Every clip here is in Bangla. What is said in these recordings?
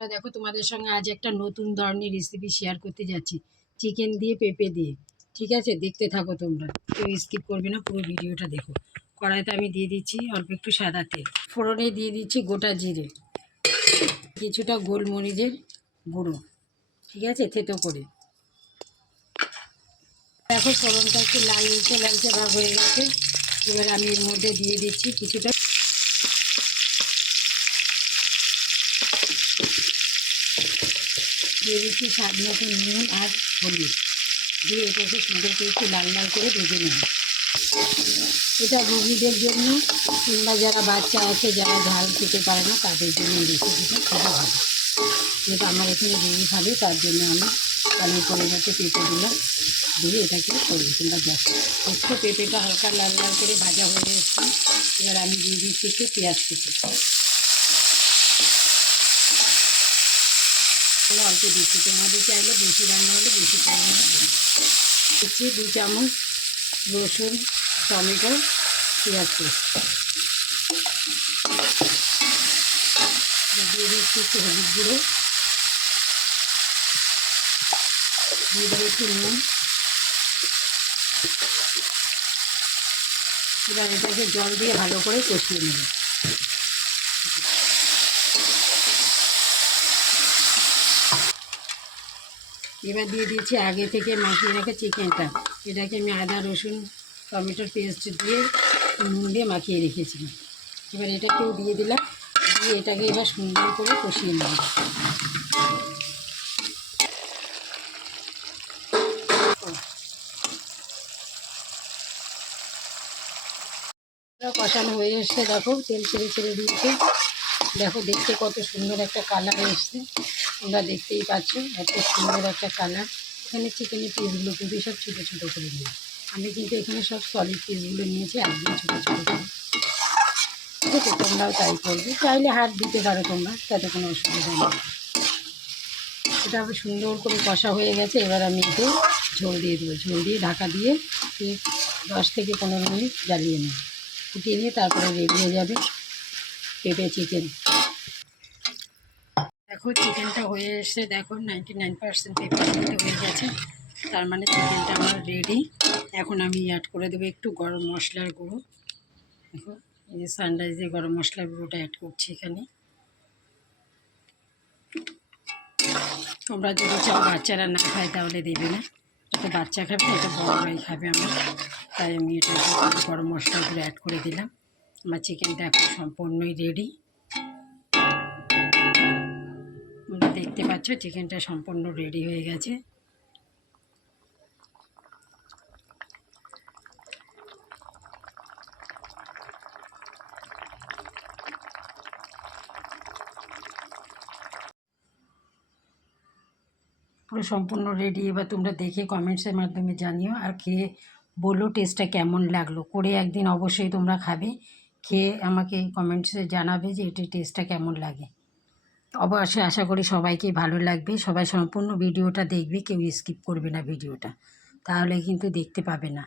দেখো তোমাদের সঙ্গে আজ একটা নতুন ধরনের রেসিপি শেয়ার করতে যাচ্ছি। চিকেন দিয়ে পেঁপে দিয়ে, ঠিক আছে? দেখতে থাকো তোমরা। কেউ স্কিপ করবে না, পুরো ভিডিওটা দেখো। কড়াইতে আমি দিয়ে দিচ্ছি অল্প একটু সাদা তেল। ফোড়নে দিয়ে দিচ্ছি গোটা জিরে, কিছুটা গোলমরিচের গুঁড়ো, ঠিক আছে? থেতো করে। দেখো ফোড়নটা একটু লালচে লালচে ভাব হয়ে গেছে। এবার আমি এর মধ্যে দিয়ে দিচ্ছি কিছুটা দিয়ে দিচ্ছি স্বাদ মতো নুন আর হলুদ। দিয়ে এটাকে সুন্দর করে একটু লাল লাল করে ভেজে নেব। এটা রুগীদের জন্য কিংবা যারা বাচ্চা আছে, যারা ঝাল খেতে পারে না, তাদের জন্য রেসিপিটা খুবই ভালো। যেটা আমার এখানে রুগী খাবে তার জন্য আমি আলু পরিবর্তে পেঁপে দিলাম দিয়ে এটাকে করব কিংবা গ্যাস। একটু পেঁপেটা হালকা লাল লাল করে ভাজা হয়ে এসছে। এবার আমি দিয়ে দিচ্ছি একটু পেঁয়াজ কুচি। তাহলে অল্প দিচ্ছি। তোমাদের চাইলে বেশি রান্না হলে বেশি পরিমাণে দিচ্ছি দু চামচ রসুন, টমেটো, পেঁয়াজ দিয়ে দিচ্ছি একটু হলুদ গুঁড়ো। দিয়ে দেবো একটু নুন। এবার এটাকে জল দিয়ে ভালো করে কষিয়ে নেব। এবার দিয়ে দিয়েছি আগে থেকে মাখিয়ে রাখা চিকেনটা। এটাকে আমি আদা, রসুন, টমেটোর পেস্ট দিয়ে নুন দিয়ে মাখিয়ে রেখেছিলাম। এবার এটাকেও দিয়ে দিলাম। দিয়ে এটাকে এবার সুন্দর করে কষিয়ে নেব। কষানো হয়ে এসছে, দেখো, তেল ছেড়ে ছেড়ে দিয়েছে। দেখো, দেখতে কত সুন্দর একটা কালার এসছে। তোমরা দেখতেই পাচ্ছ, এত সুন্দর একটা কালার এখানে চিকেনের পিসগুলো কিন্তু সব ছোটো ছোটো করে নিই আমি কিন্তু এখানে সব সলিড পিসগুলো নিয়েছি একদম ছোটো ছোটো করে ঠিক আছে, তোমরাও তাই করবে। চাইলে হাত দিতে পারো তোমরা, তাতে কোনো অসুবিধা নেই। এটা আবার সুন্দর করে কষা হয়ে গেছে, এবার আমি একটু ঝোল দিয়ে দেবো। ঝোল দিয়ে ঢাকা দিয়ে দশ থেকে পনেরো মিনিট জ্বালিয়ে নেব। ফুটিয়ে নিয়ে তারপরে রেডি হয়ে যাবে। পেঁপে চিকেন দেখো চিকেনটা হয়ে এসে দেখো নাইনটি নাইন পার্সেন্ট হয়ে গেছে। তার মানে চিকেনটা আমার রেডি এখন আমি অ্যাড করে দেবো একটু গরম মশলার গুঁড়ো। দেখো, এই সানরাইজে গরম মশলার গুঁড়োটা অ্যাড করছি এখানে। তোমরা যদি চাও বাচ্চারা না খায়, তাহলে দেবে না। এটা বাচ্চা খাবে, এটা বড়রাই খাবে আমার। তাই আমি এটা গরম মশলাগুলো অ্যাড করে দিলাম। আমার চিকেনটা এখন সম্পূর্ণই রেডি দেখতে পাচ্ছ, চিকেনটা সম্পূর্ণ রেডি হয়ে গেছে। পুরো সম্পূর্ণ রেডি এবার তোমরা দেখে কমেন্টসের মাধ্যমে জানিও আর খেয়ে বলো টেস্টটা কেমন লাগল। করে একদিন অবশ্যই তোমরা খাবে। খেয়ে আমাকে কমেন্টসে জানাবে যে এটির টেস্টটা কেমন লাগে। অবশ্যই আশা করি সবাইকে ভালো লাগবে। সবাই সম্পূর্ণ ভিডিওটা দেখবে, কেউ স্কিপ করবে না ভিডিওটা। তাহলে কিন্তু দেখতে পাবে না।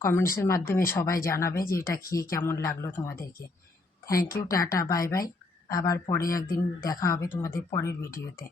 কমেন্টসের মাধ্যমে সবাই জানাবে যে এটা খেয়ে কেমন লাগল তোমাদেরকে। Thank you tata bye bye আবার পরে একদিন দেখা হবে তোমাদের পরের ভিডিওতে